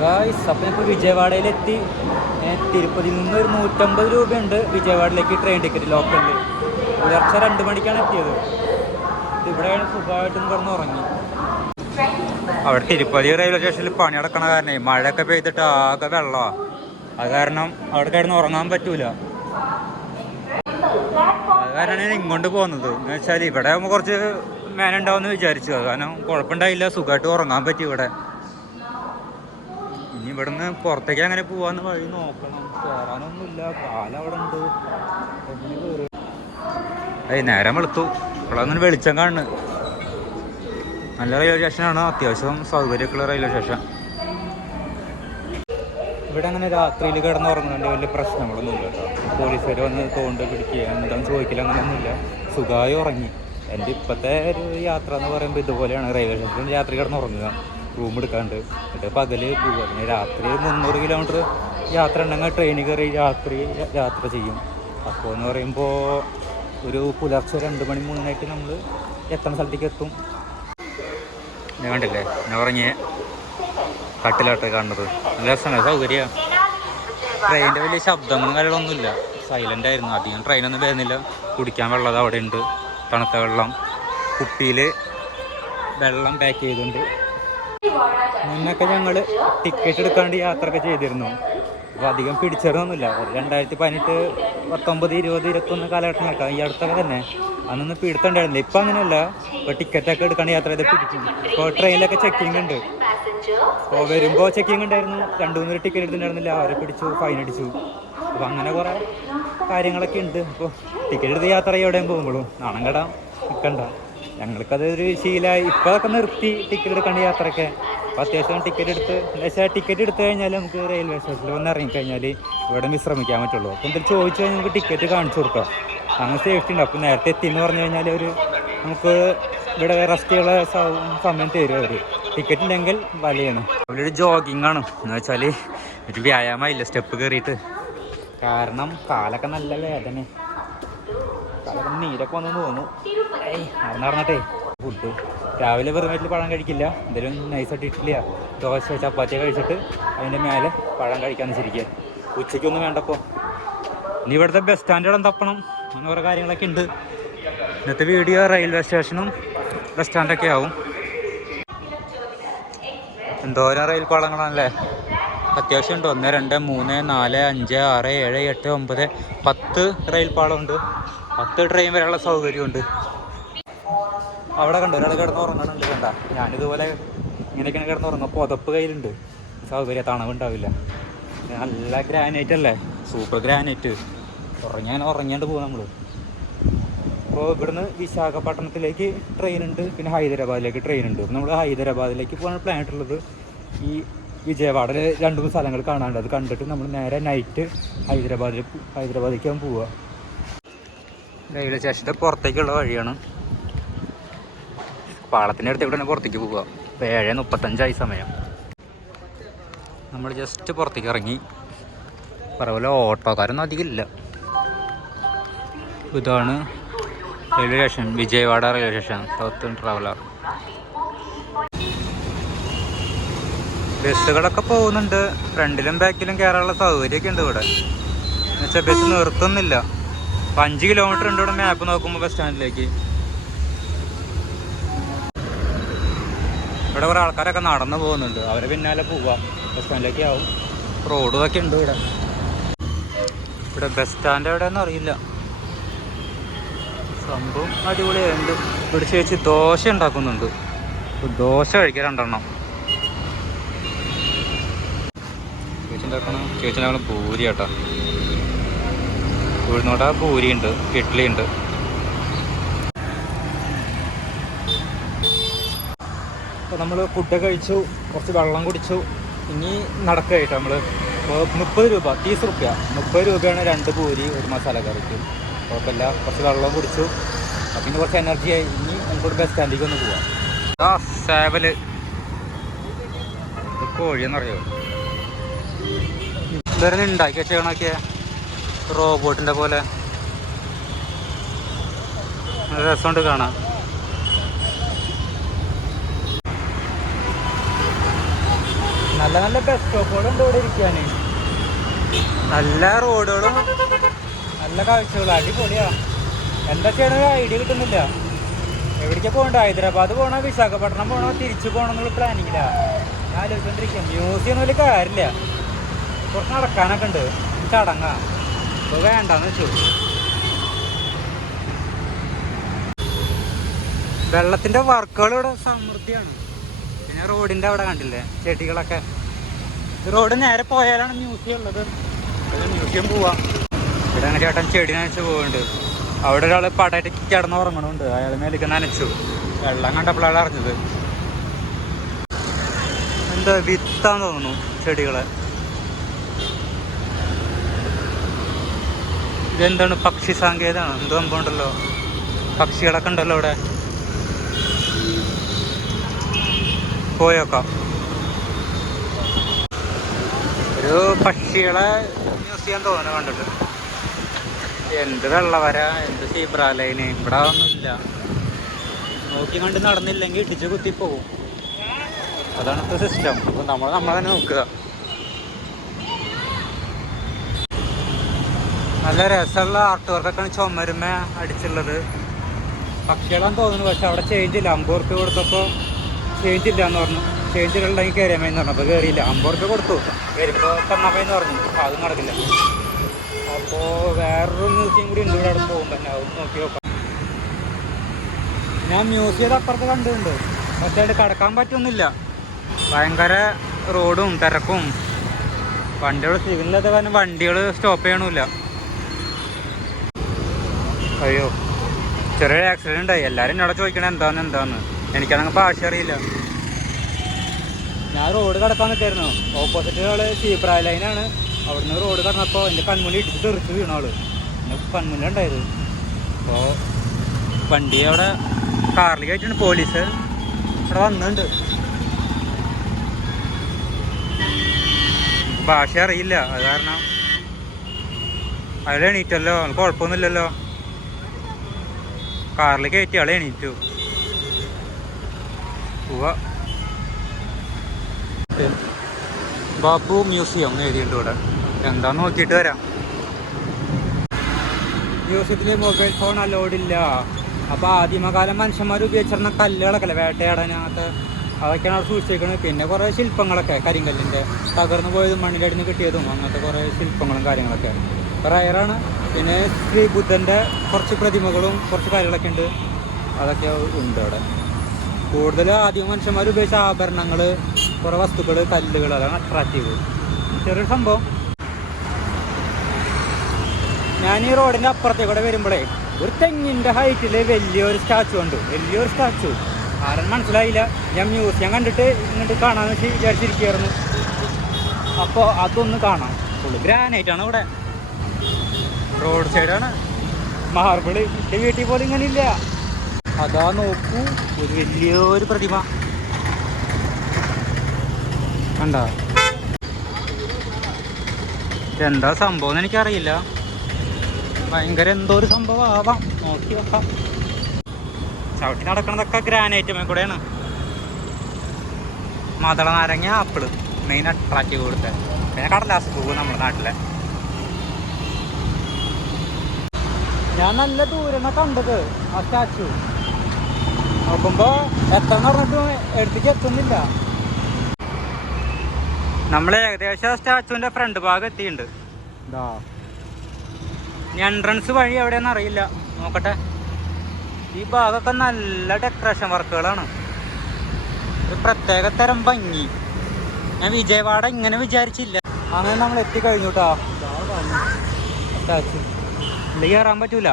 അപ്പം ഇപ്പോൾ വിജയവാഡയിലെത്തി. തിരുപ്പതിയിൽ നിന്ന് ഒരു 150 രൂപയുണ്ട് വിജയവാഡയിലേക്ക് ട്രെയിൻ ടിക്കറ്റ് ലോക്കലിൽ. പുലർച്ചെ 2 മണിക്കാണ് എത്തിയത്. ഇവിടെയാണ് സുഖമായിട്ടും കിടന്ന് ഉറങ്ങി. അവിടെ തിരുപ്പതി റെയിൽവേ സ്റ്റേഷനിൽ പണി നടക്കണ കാരണേ മഴയൊക്കെ പെയ്തിട്ട് ആകെ വെള്ളമാണ്. അത് കാരണം അവിടെ കിടന്ന് ഉറങ്ങാൻ പറ്റൂല. അത് കാരണമാണ് ഇങ്ങോട്ട് പോകുന്നത്. എന്ന് വെച്ചാൽ ഇവിടെ ആകുമ്പോൾ കുറച്ച് മേനുണ്ടാവുമെന്ന് വിചാരിച്ചു. അത് കാരണം കുഴപ്പമുണ്ടായില്ല, സുഖമായിട്ട് ഉറങ്ങാൻ പറ്റി ഇവിടെ. ഇനി ഇവിടുന്ന് പുറത്തേക്ക് അങ്ങനെ പോവാന്ന് വഴി നോക്കണം. കയറാനൊന്നുമില്ല, കാലവിടെ ഉണ്ട്. നേരം വെളുത്തു. ഇവിടെ അങ്ങനെ വെളിച്ചം കാണുന്നു. നല്ല റെയിൽവേ സ്റ്റേഷനാണ്, അത്യാവശ്യം സൗകര്യമൊക്കെയുള്ള റെയിൽവേ സ്റ്റേഷൻ. ഇവിടെ അങ്ങനെ രാത്രിയിൽ കിടന്നുറങ്ങുന്നുണ്ട് വലിയ പ്രശ്നങ്ങളൊന്നുമില്ല കേട്ടോ. പോലീസുകാർ വന്ന് തോണ്ട് പിടിക്കുക എന്താണെന്ന് ചോദിക്കില്ല, അങ്ങനെയൊന്നുമില്ല. സുഖമായി ഉറങ്ങി. എൻ്റെ ഇപ്പോഴത്തെ ഒരു യാത്ര എന്ന് പറയുമ്പോൾ ഇതുപോലെയാണ്. റെയിൽവേ സ്റ്റേഷനിൽ രാത്രി കിടന്നുറങ്ങുക, റൂം എടുക്കാണ്ട്. എന്നിട്ട് പകൽ പോവുക. പിന്നെ രാത്രി 300 കിലോമീറ്റർ യാത്ര ഉണ്ടെങ്കിൽ ട്രെയിനിൽ കയറി യാത്ര ചെയ്യും. അപ്പോൾ എന്ന് പറയുമ്പോൾ ഒരു പുലർച്ചെ 2 മണി മുന്നായിട്ട് നമ്മൾ എത്തുന്ന സ്ഥലത്തേക്ക് എത്തും. ഞാൻ കണ്ടില്ലേ, ഞാൻ ഉറങ്ങിയ കട്ടിലാട്ടെ കാണുന്നത്. നല്ല രസമാണ്, സൗകര്യമാണ്. ട്രെയിനിൻ്റെ വലിയ ശബ്ദങ്ങളും കാര്യങ്ങളൊന്നുമില്ല, സൈലൻ്റ് ആയിരുന്നു. അധികം ട്രെയിനൊന്നും വരുന്നില്ല. കുടിക്കാൻ വെള്ളം അവിടെ ഉണ്ട്, തണുത്ത വെള്ളം. കുപ്പിയിൽ വെള്ളം പാക്ക് ചെയ്തുകൊണ്ട്. മുന്നൊക്കെ ഞങ്ങൾ ടിക്കറ്റ് എടുക്കാണ്ട് യാത്രയൊക്കെ ചെയ്തിരുന്നു. അപ്പോൾ അധികം പിടിച്ചേർന്നൊന്നുമില്ല. 2018, 19, 20, 21 കാലഘട്ടം നടക്കാം. ഈ അടുത്തൊക്കെ തന്നെ അന്നൊന്നും പിടുത്തുണ്ടായിരുന്നില്ല. ഇപ്പം അങ്ങനെയല്ല. ഇപ്പോൾ ടിക്കറ്റൊക്കെ എടുക്കാണ്ട് യാത്ര ചെയ്ത് പിടിക്കും. ഇപ്പോൾ ട്രെയിനിലൊക്കെ ചെക്കിങ് ഉണ്ട്. അപ്പോൾ വരുമ്പോൾ ചെക്കിങ് ഉണ്ടായിരുന്നു. 2-3 ടിക്കറ്റ് എടുത്തിട്ടുണ്ടായിരുന്നില്ല, അവരെ പിടിച്ചു, ഫൈൻ അടിച്ചു. അപ്പോൾ അങ്ങനെ കുറേ കാര്യങ്ങളൊക്കെ ഉണ്ട്. അപ്പോൾ ടിക്കറ്റ് എടുത്ത് യാത്ര എവിടെയും പോകുമ്പോഴും നാണം കെടാൻ നിൽക്കണ്ട. ഞങ്ങൾക്കതൊരു ശീലമായി. ഇപ്പോൾ അതൊക്കെ നിർത്തി ടിക്കറ്റ് എടുക്കാണ്ട് യാത്രയൊക്കെ. അപ്പോൾ അത്യാവശ്യം ടിക്കറ്റ് എടുത്ത്, എന്താ വെച്ചാൽ ടിക്കറ്റ് എടുത്തു കഴിഞ്ഞാൽ നമുക്ക് റെയിൽവേ സ്റ്റേഷനിൽ വന്ന് ഇറങ്ങിക്കഴിഞ്ഞാൽ ഇവിടെ വിശ്രമിക്കാൻ പറ്റുള്ളൂ. അപ്പോൾ എന്തെങ്കിലും ചോദിച്ചു കഴിഞ്ഞാൽ നമുക്ക് ടിക്കറ്റ് കാണിച്ചു കൊടുക്കാം. അങ്ങനെ സേഫ്റ്റി ഉണ്ട്. അപ്പോൾ നേരത്തെ എത്തിയെന്ന് പറഞ്ഞു കഴിഞ്ഞാൽ നമുക്ക് ഇവിടെ റെസ്റ്റ് ചെയ്യാനുള്ള സമയം തരും അവർ. ടിക്കറ്റ് ഉണ്ടെങ്കിൽ വലയാണ്. അവരൊരു ജോഗിങ് ആണ്. എന്ന് വെച്ചാൽ ഒരു വ്യായാമമില്ല സ്റ്റെപ്പ് കയറിയിട്ട്. കാരണം കാലൊക്കെ നല്ല വേദന, കാലൊക്കെ നീരൊക്കെ വന്നെന്ന് തോന്നുന്നു. നടന്നിട്ടേ ഫുഡ് രാവിലെ വെറും വയറ്റിൽ പഴം കഴിക്കില്ല. എന്തെങ്കിലും നൈസായിട്ട് ഇഡ്ഡലിയ, ദോശ, ചപ്പാത്തി കഴിച്ചിട്ട് അതിൻ്റെ മേലെ പഴം കഴിക്കാമെന്ന് ശരിക്കുക. ഉച്ചയ്ക്കൊന്നും വേണ്ടപ്പോൾ. ഇനി ഇവിടുത്തെ ബസ് സ്റ്റാൻഡുകളും തപ്പണം. അങ്ങനെ കുറേ കാര്യങ്ങളൊക്കെ ഉണ്ട്. ഇന്നത്തെ വീഡിയോ റെയിൽവേ സ്റ്റേഷനും ബസ് സ്റ്റാൻഡൊക്കെ ആവും. എന്തോരം റെയിൽ പാളങ്ങളാണല്ലേ. അത്യാവശ്യം ഉണ്ട്. 1, 2, 3, 4, 5, 6, 7, 8, 9, 10 റെയിൽ പാളമുണ്ട്. 10 ട്രെയിൻ വരെയുള്ള സൗകര്യമുണ്ട്. അവിടെ കണ്ടു ഒരാൾ കിടന്ന് ഉറങ്ങണമെന്നുണ്ട്. കണ്ട, ഞാനിതുപോലെ ഇങ്ങനെയൊക്കെയാണ് കിടന്ന് ഉറങ്ങുക. പുതപ്പ് കയ്യിലുണ്ട്, സൗകര്യം, തണവുണ്ടാവില്ല. നല്ല ഗ്രാനൈറ്റ് അല്ലേ, സൂപ്പർ ഗ്രാനൈറ്റ്. ഉറങ്ങിയാണ്ട് പോകും നമ്മൾ. അപ്പോൾ ഇവിടുന്ന് വിശാഖപട്ടണത്തിലേക്ക് ട്രെയിൻ ഉണ്ട്, പിന്നെ ഹൈദരാബാദിലേക്ക് ട്രെയിൻ ഉണ്ട്. നമ്മൾ ഹൈദരാബാദിലേക്ക് പോകാൻ പ്ലാൻ ആയിട്ടുള്ളത്. ഈ വിജയവാഡയിൽ 2-3 സ്ഥലങ്ങൾ കാണാനുണ്ട്. അത് കണ്ടിട്ട് നമ്മൾ നേരെ നൈറ്റ് ഹൈദരാബാദിലേക്ക് പോവുക. റെയിൽവേ സ്റ്റേഷൻ്റെ പുറത്തേക്കുള്ള വഴിയാണ്. പാളത്തിൻ്റെ അടുത്തേക്ക് തന്നെ പുറത്തേക്ക് പോവുക. ഇപ്പോൾ 7:35 സമയം. നമ്മൾ ജസ്റ്റ് പുറത്തേക്ക് ഇറങ്ങി. പറവല്ല ഓട്ടോക്കാരൊന്നും അധികം ഇല്ല. ഇതാണ് railway station, Vijayawada railway station, south traveller. ബസ്സുകളൊക്കെ പോകുന്നുണ്ട്. ഫ്രണ്ടിലും ബാക്കിലും കയറാനുള്ള സൗകര്യമൊക്കെ ഉണ്ട് ഇവിടെ. എന്നുവെച്ചാൽ ബസ് നിർത്തുന്നില്ല. 5 കിലോമീറ്റർ ഉണ്ട് ഇവിടെ മാപ്പ് നോക്കുമ്പോൾ ബസ് സ്റ്റാൻഡിലേക്ക്. ഇവിടെ കുറേ ആൾക്കാരൊക്കെ നടന്നു പോകുന്നുണ്ട്. അവരെ പിന്നാലെ പോവാം, ബസ് സ്റ്റാൻഡിലേക്ക് ആവും. റോഡുമൊക്കെ ഉണ്ട് ഇവിടെ. ഇവിടെ ബസ് സ്റ്റാൻഡ് എവിടെയെന്ന് അറിയില്ല. സംഭവം അടിപൊളിയായിട്ടുണ്ട്. ഇവിടെ ചേച്ചി ദോശ ഉണ്ടാക്കുന്നുണ്ട്. ദോശ കഴിക്കുക 2 എണ്ണം. ചേച്ചി ഉണ്ടാക്കണം പൂരി കേട്ടോ. ഉഴുന്നോട്ട പൂരി ഉണ്ട്, ഇഡ്ഡലി ഉണ്ട്. അപ്പോൾ നമ്മൾ ഫുഡ് കഴിച്ചു, കുറച്ച് വെള്ളം കുടിച്ചു. ഇനി നടക്കുകയായിട്ട് നമ്മൾ 30 രൂപ, 30 രൂപ 30 രൂപയാണ് 2 പൂരി 1 മസാല കറിക്ക്. കുഴപ്പമില്ല. കുറച്ച് വെള്ളം കുടിച്ചു. അപ്പം ഇനി കുറച്ച് എനർജി ആയി. ഇനി നമുക്കൊരു ബസ് സ്റ്റാൻഡിലേക്ക് ഒന്ന് പോവാം. സേവല് കോഴിയെന്നറിയോ, ഇതുവരെ ഉണ്ടാക്കി വെച്ചേക്കണൊക്കെ റോബോട്ടിൻ്റെ പോലെ. രസമുണ്ട് കാണാൻ. നല്ല നല്ല ബസ് സ്റ്റോപ്പുകളുണ്ട് ഇവിടെ ഇരിക്കാൻ, നല്ല റോഡുകളും നല്ല കാഴ്ചകളും അടിപൊളിയാ. എന്താ ചെയ്യണത് ഐഡിയ കിട്ടുന്നില്ല. എവിടേക്കാണ് പോകണ്ട? ഹൈദരാബാദ് പോകണോ വിശാഖപട്ടണം പോകണോ തിരിച്ചു പോകണം എന്നുള്ള പ്ലാനിങ്ങില്ല. ഞാൻ ആലോചിച്ചോണ്ടിരിക്കുക. മ്യൂസിയം വലിയ കാര്യമില്ല, കുറച്ച് നടക്കാനൊക്കെ ഉണ്ട്, ചടങ്ങാ. അപ്പോൾ വേണ്ടെന്ന് വെച്ചു. വെള്ളത്തിൻ്റെ വർക്കുകൾ ഇവിടെ സമൃദ്ധിയാണ്. പിന്നെ റോഡിൻ്റെ അവിടെ കണ്ടില്ലേ ചെടികളൊക്കെ. റോഡ് നേരെ പോയാലാണ് മ്യൂസിയം ഉള്ളത്. മ്യൂസിയം പോവാം. ഇവിടെ അങ്ങനെ ചേട്ടൻ ചെടി നനച്ച് പോകുന്നുണ്ട്. അവിടെ ഒരാൾ പടയിട്ട് കിടന്ന് ഉറങ്ങണമുണ്ട്. അയാൾ മേലേക്ക് നനച്ചു. വെള്ളം കണ്ടപ്പോഴാണ് അറിഞ്ഞത്. എന്താ വിത്താന്ന് തോന്നുന്നു ചെടികളെ. ഇതെന്താണ്? പക്ഷി സങ്കേതമാണ്. എന്ത് സംഭവമുണ്ടല്ലോ, പക്ഷികളൊക്കെ ഉണ്ടല്ലോ ഇവിടെ. പോയേക്കാം. ഒരു പക്ഷികളെ മ്യൂസിയം തോന്നുന്നു കണ്ടിട്ട്. എന്ത് വെള്ളവര, എന്ത് സീബ്ര ലൈന്, ഇവിടെ ഒന്നുമില്ല. നോക്കി കണ്ട് നടന്നില്ലെങ്കിൽ ഇടിച്ച് കുത്തിപ്പോവും. അതാണ് ഇപ്പോഴത്തെ സിസ്റ്റം. അപ്പം നമ്മൾ തന്നെ നോക്കുക. നല്ല രസമുള്ള ആർട്ട് വർക്കൊക്കെയാണ് ചുമരുമ അടിച്ചുള്ളത്. പക്ഷികളാന്ന് തോന്നുന്നു. പക്ഷെ അവിടെ ചേഞ്ച് ഇല്ല. 50 ഉറുപ്പിക കൊടുത്തപ്പോൾ ചേഞ്ച് ഇല്ല എന്ന് പറഞ്ഞു. ചേഞ്ച് ഉണ്ടെങ്കിൽ കയറിയാമെന്ന് പറഞ്ഞു. അപ്പോൾ കയറിയില്ല. 50 ഉറുപ്പിക കൊടുത്തു. കയറിയപ്പോൾ തന്നാമെന്ന് പറഞ്ഞു. അപ്പോൾ അതും നടക്കില്ല. അപ്പോൾ വേറൊരു മ്യൂസിയം കൂടി ഉണ്ട് ഇവിടെ. അവിടെ പോകുമ്പോൾ തന്നെ അതൊന്ന് നോക്കി നോക്കാം. ഞാൻ മ്യൂസിയം അപ്പുറത്ത് കണ്ടിട്ടുണ്ട്, പക്ഷേ അത് കടക്കാൻ പറ്റുന്നില്ല. ഭയങ്കര റോഡും തിരക്കും. വണ്ടികൾ സിഗ്നലില്ലാത്ത കാരണം വണ്ടികൾ സ്റ്റോപ്പ് ചെയ്യണമില്ല. അയ്യോ, ചെറിയൊരു ആക്സിഡൻ്റ് ഉണ്ടായി. എല്ലാവരും എന്നോട് ചോദിക്കണേ എന്താന്ന്. എനിക്കാണെങ്കിൽ ഭാഷ അറിയില്ല. ഞാൻ റോഡ് കടക്കാൻ നിൽക്കായിരുന്നു. ഓപ്പോസിറ്റ് ആള് സീബ്ര ലൈനാണ്. അവിടുന്ന് റോഡ് കടന്നപ്പോൾ എൻ്റെ കൺമുന്നിൽ ഇടിച്ച് തെറിച്ച് വീണ ആള്. എൻ്റെ കൺമുന്നിലുണ്ടായത്. അപ്പോൾ വണ്ടി അവിടെ കാറിൽ കയറ്റിയാണ്. പോലീസ് ഇവിടെ വന്നിട്ടുണ്ട്. ഭാഷ അറിയില്ല, അത് കാരണം അയാൾ എണീറ്റല്ലോ. കുഴപ്പമൊന്നുമില്ലല്ലോ. കാറിൽ കയറ്റി ആൾ എണീറ്റു. പോവാ. ബാബു മ്യൂസിയം എന്ന് എഴുതിയിട്ടുണ്ട് ഇവിടെ. എന്താന്ന് നോക്കിയിട്ട് വരാം. മ്യൂസിയത്തിൽ മൊബൈൽ ഫോൺ അലോഡില്ല. അപ്പോൾ ആദിമകാലം മനുഷ്യന്മാർ ഉപയോഗിച്ചിരുന്ന കല്ലുകളൊക്കെ അല്ലേ വേട്ടയാടാനകത്ത്, അതൊക്കെയാണ് അവിടെ സൂക്ഷിച്ചിരിക്കുന്നത്. പിന്നെ കുറേ ശില്പങ്ങളൊക്കെ, കരിങ്കല്ലിൻ്റെ തകർന്നു പോയതും മണ്ണിലടിഞ്ഞ് കിട്ടിയതും അങ്ങനത്തെ കുറേ ശില്പങ്ങളും കാര്യങ്ങളൊക്കെ റയറാണ്. പിന്നെ ശ്രീ ബുദ്ധൻ്റെ കുറച്ച് പ്രതിമകളും കുറച്ച് കാര്യങ്ങളൊക്കെ ഉണ്ട്. അതൊക്കെ ഉണ്ട് അവിടെ. കൂടുതൽ ആദ്യം മനുഷ്യന്മാർ ഉപയോഗിച്ച ആഭരണങ്ങൾ, കുറേ വസ്തുക്കൾ, കല്ലുകൾ, അതാണ് അട്രാക്റ്റീവ്. ചെറിയൊരു സംഭവം. ഞാൻ ഈ റോഡിൻ്റെ അപ്പുറത്തേക്കൂടെ വരുമ്പോഴേ ഒരു തെങ്ങിൻ്റെ ഹൈറ്റിൽ വലിയൊരു സ്റ്റാച്ചു ഉണ്ട്. വലിയൊരു സ്റ്റാച്ചു. ആരും മനസ്സിലായില്ല. ഞാൻ മ്യൂസിയം കണ്ടിട്ട് ഇങ്ങോട്ട് കാണാമെന്ന് വെച്ച് വിചാരിച്ചിരിക്കുകയായിരുന്നു. അപ്പോൾ അതൊന്ന് കാണാം. ഫുള്ള് ഗ്രാനൈറ്റാണ് ഇവിടെ. റോഡ് സൈഡാണ്. മാർബിള് എൻ്റെ വീട്ടിൽ പോലും ഇങ്ങനെ ഇല്ല. അതാ നോക്കൂ, ഒരു വലിയൊരു പ്രതിമ കണ്ട. എന്താ സംഭവം എന്ന് എനിക്കറിയില്ല. ഭയങ്കര എന്തോ ഒരു സംഭവം ആവാം. നോക്കി വെക്കാം. ചവിട്ടി നടക്കണതൊക്കെ ഗ്രാനൈറ്റ് കൂടെയാണ്. മാതള നാരങ്ങ, ആപ്പിള് മെയിൻ അട്രാക്റ്റീവ് കൊടുത്തത്. പിന്നെ കടലാസ് പൂവ് നമ്മുടെ നാട്ടിലെ. ഞാൻ നല്ല ദൂരം കണ്ടത് ആ സ്റ്റാച്ചു. നോക്കുമ്പോൾ എത്ര പറഞ്ഞിട്ടും എടുത്തേക്ക് എത്തുന്നില്ല. നമ്മൾ ഏകദേശം സ്റ്റാച്ചുവിൻ്റെ ഫ്രണ്ട് ഭാഗം എത്തിയിട്ടുണ്ട്. ഇതാ ഇനി എൻട്രൻസ് വഴി എവിടെയാണെന്ന് അറിയില്ല. നോക്കട്ടെ. ഈ ഭാഗമൊക്കെ നല്ല ഡെക്കറേഷൻ വർക്കുകളാണ്. ഒരു പ്രത്യേക തരം ഭംഗി. ഞാൻ വിജയവാഡ ഇങ്ങനെ വിചാരിച്ചില്ല. അങ്ങനെ നമ്മൾ എത്തിക്കഴിഞ്ഞു കേട്ടോ. സ്റ്റാച്ചു ഉള്ളിൽ കയറാൻ പറ്റൂല,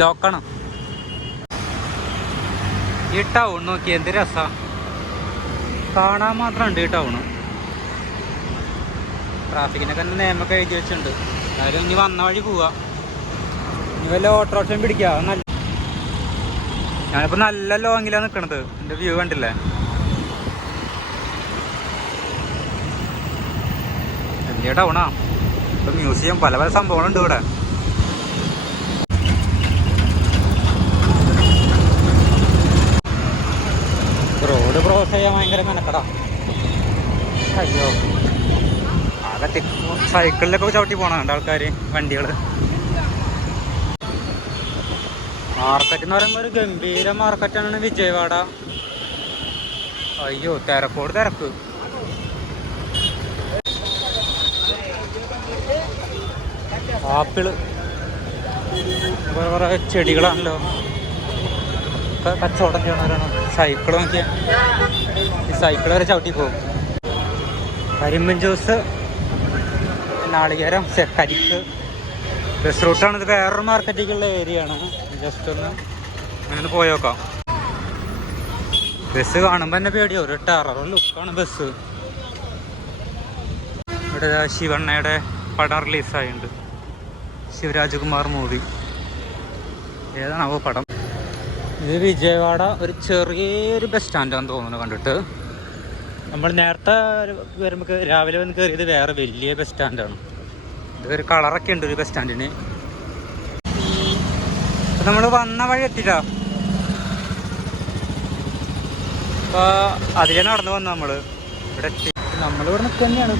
ലോക്കാണ്. ഈ ടൗൺ നോക്കി എന്ത് രസമാണ്. കാണാൻ മാത്രമുണ്ട് ഈ ടൗണ്. ട്രാഫിക്കിനൊക്കെ നിയമമൊക്കെ എഴുതി വെച്ചിട്ടുണ്ട്. എന്നാലും ഇനി വന്ന വഴി പോവാ. ഇനി വല്ല ഓട്ടോറിക്ഷയും പിടിക്കുക. നല്ല ഞാനിപ്പോൾ നല്ല ലോങ്ങിലാണ് നിൽക്കണത്. എൻ്റെ വ്യൂ കണ്ടില്ലേ. വലിയ ടൗണാ. ഇപ്പം മ്യൂസിയം പല പല സംഭവങ്ങളുണ്ട് ഇവിടെ. റോഡ് ക്രോസ് ചെയ്യാൻ ഭയങ്കര മെനക്കടാ. അയ്യോ ആകെ സൈക്കിളിലൊക്കെ ചവിട്ടി പോകണം ആൾക്കാർ, വണ്ടികൾ. മാർക്കറ്റ് എന്ന് പറയുമ്പോൾ ഒരു ഗംഭീര മാർക്കറ്റാണ് വിജയവാഡ. അയ്യോ തിരക്കോട് തിരക്ക്. ആപ്പിള് കുറേ ചെടികളാണല്ലോ. കച്ചവടം ചെയ്യണവരാണ്. സൈക്കിൾ നോക്കിയാൽ ഈ സൈക്കിൾ വരെ ചവിട്ടി പോകും. കരിമ്പൻ ജ്യൂസ്, നാളികേരം, കരിക്ക്. ബസ് റൂട്ടാണ്. ഇത് വേറൊരു മാർക്കറ്റിലേക്കുള്ള ഏരിയ ആണ്. ജസ്റ്റ് ഒന്ന് അങ്ങനെ പോയി നോക്കാം. ബസ് കാണുമ്പോൾ തന്നെ പേടിയോ, ഒരു ടെറർ ലുക്കാണ് ബസ്. ഇവിടെ ശിവണ്ണയുടെ പടം റിലീസായിട്ടുണ്ട്. ശിവരാജകുമാർ മൂവി. ഏതാണാവോ പടം? ഇത് വിജയവാഡ ഒരു ചെറിയൊരു ബസ് സ്റ്റാൻഡാണെന്ന് തോന്നുന്നു കണ്ടിട്ട്. നമ്മൾ നേരത്തെ വരുമ്പോൾ രാവിലെ വന്ന് കയറിയത് വേറെ വലിയ ബസ് സ്റ്റാൻഡാണ്. ഇതൊരു കളറൊക്കെ ഉണ്ട് ഒരു ബസ് സ്റ്റാൻഡിന്. നമ്മൾ വന്ന വഴി എത്തിയിട്ടാ. അപ്പോൾ അതിലേ നടന്നു വന്നു നമ്മൾ. ഇവിടെ എത്തി. നമ്മളിവിടെ നിൽക്കുക തന്നെയാണ്.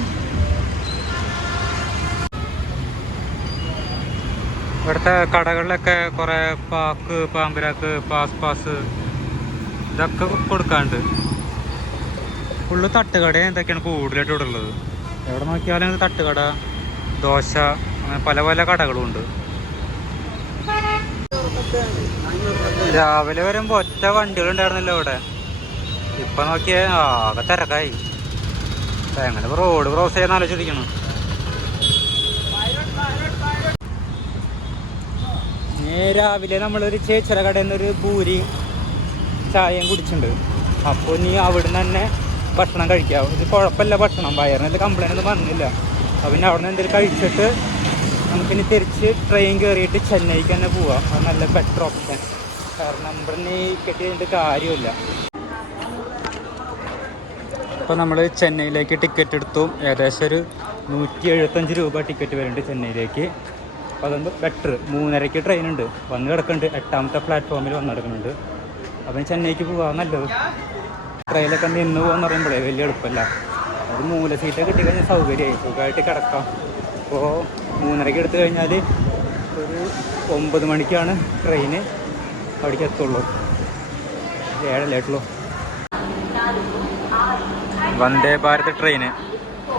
ഇവിടുത്തെ കടകളിലൊക്കെ കുറേ പാക്ക്, പാമ്പരാക്ക്, പാസ് ഇതൊക്കെ കൊടുക്കാറുണ്ട്. ഫുള്ള് തട്ടുകട എന്തൊക്കെയാണ് കൂടുതലായിട്ട് ഇവിടെ ഉള്ളത്. എവിടെ നോക്കിയാലും തട്ടുകട, ദോശ, അങ്ങനെ പല പല കടകളും ഉണ്ട്. രാവിലെ വരുമ്പോൾ ഒറ്റ വണ്ടികളുണ്ടായിരുന്നല്ലോ ഇവിടെ. ഇപ്പം നോക്കിയാൽ ആകെ തിരക്കായി. എങ്ങനെ റോഡ് ക്രോസ് ചെയ്യാൻ ആലോചിച്ചിരിക്കണം. രാവിലെ നമ്മളൊരു ചേച്ചിയുടെ കടയിൽ നിന്നൊരു പൂരി ചായയും കുടിച്ചിട്ടുണ്ട്. അപ്പോൾ നീ അവിടുന്ന് തന്നെ ഭക്ഷണം കഴിക്കാം. ഇത് കുഴപ്പമില്ല ഭക്ഷണം, വയറിന് കംപ്ലൈൻ്റ് ഒന്നും വന്നില്ല. അപ്പോൾ പിന്നെ അവിടെ നിന്ന് എന്തെങ്കിലും കഴിച്ചിട്ട് നമുക്കിനി തിരിച്ച് ട്രെയിൻ കയറിയിട്ട് ചെന്നൈക്ക് തന്നെ പോവാം. അത് നല്ല ബെറ്റർ ഓപ്ഷൻ. കാരണം നമ്പറിന് കെട്ടി കഴിഞ്ഞിട്ട് കാര്യമില്ല. അപ്പോൾ നമ്മൾ ചെന്നൈയിലേക്ക് ടിക്കറ്റ് എടുത്തു. ഏകദേശം ഒരു 175 രൂപ ടിക്കറ്റ് വരുന്നുണ്ട് ചെന്നൈയിലേക്ക്. അപ്പോൾ അതുകൊണ്ട് ബെറ്റർ. 3:30 ട്രെയിൻ ഉണ്ട്, വന്ന് കിടക്കുന്നുണ്ട്. 8ാമത്തെ പ്ലാറ്റ്ഫോമിൽ വന്ന് കിടക്കുന്നുണ്ട്. അപ്പം ചെന്നൈക്ക് പോകാൻ നല്ലത്. ട്രെയിനൊക്കെ നിന്ന് പോകാന്ന് പറയുമ്പോഴേ വലിയ എളുപ്പമല്ല. ഒരു മൂല സീറ്റൊക്കെ കിട്ടിക്കഴിഞ്ഞാൽ സൗകര്യമായി സുഖമായിട്ട് കിടക്കാം. അപ്പോൾ 3:30 എടുത്തു കഴിഞ്ഞാൽ ഒരു 9 മണിക്കാണ് ട്രെയിന് അവിടേക്ക് എത്തുള്ളൂ. 7 ആയിട്ടുള്ളൂ. വന്ദേ ഭാരത് ട്രെയിന്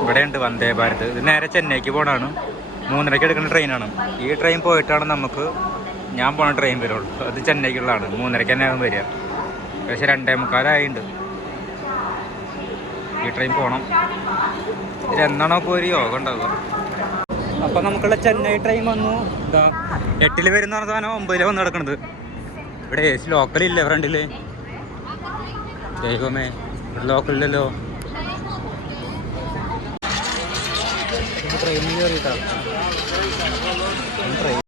ഇവിടെയുണ്ട്. വന്ദേ ഭാരത് ഇത് നേരെ ചെന്നൈക്ക് പോകണമാണ്. 3:30 എടുക്കുന്ന ട്രെയിനാണ്. ഈ ട്രെയിൻ പോയിട്ടാണ് ഞാൻ പോണ ട്രെയിൻ വരുള്ളൂ. അത് ചെന്നൈക്കുള്ളതാണ്. 3:30 തന്നെ ആകും വരിക. പക്ഷേ 2:45 ഈ ട്രെയിൻ പോകണം. ഇതെന്നാണോ പോയി യോഗം ഉണ്ടാവുക. അപ്പം നമുക്കുള്ള ചെന്നൈ ട്രെയിൻ വന്നു. എന്താ 8 വരുന്ന പറഞ്ഞ സാധനം 9 വന്ന് കിടക്കണത്. ഇവിടെ ലോക്കലില്ല ഫ്രണ്ടിൽ. ദൈവമേ, ഇവിടെ ലോക്കലില്ലല്ലോ. ട്രെയിനിൽ കയറിയിട്ടാണ്.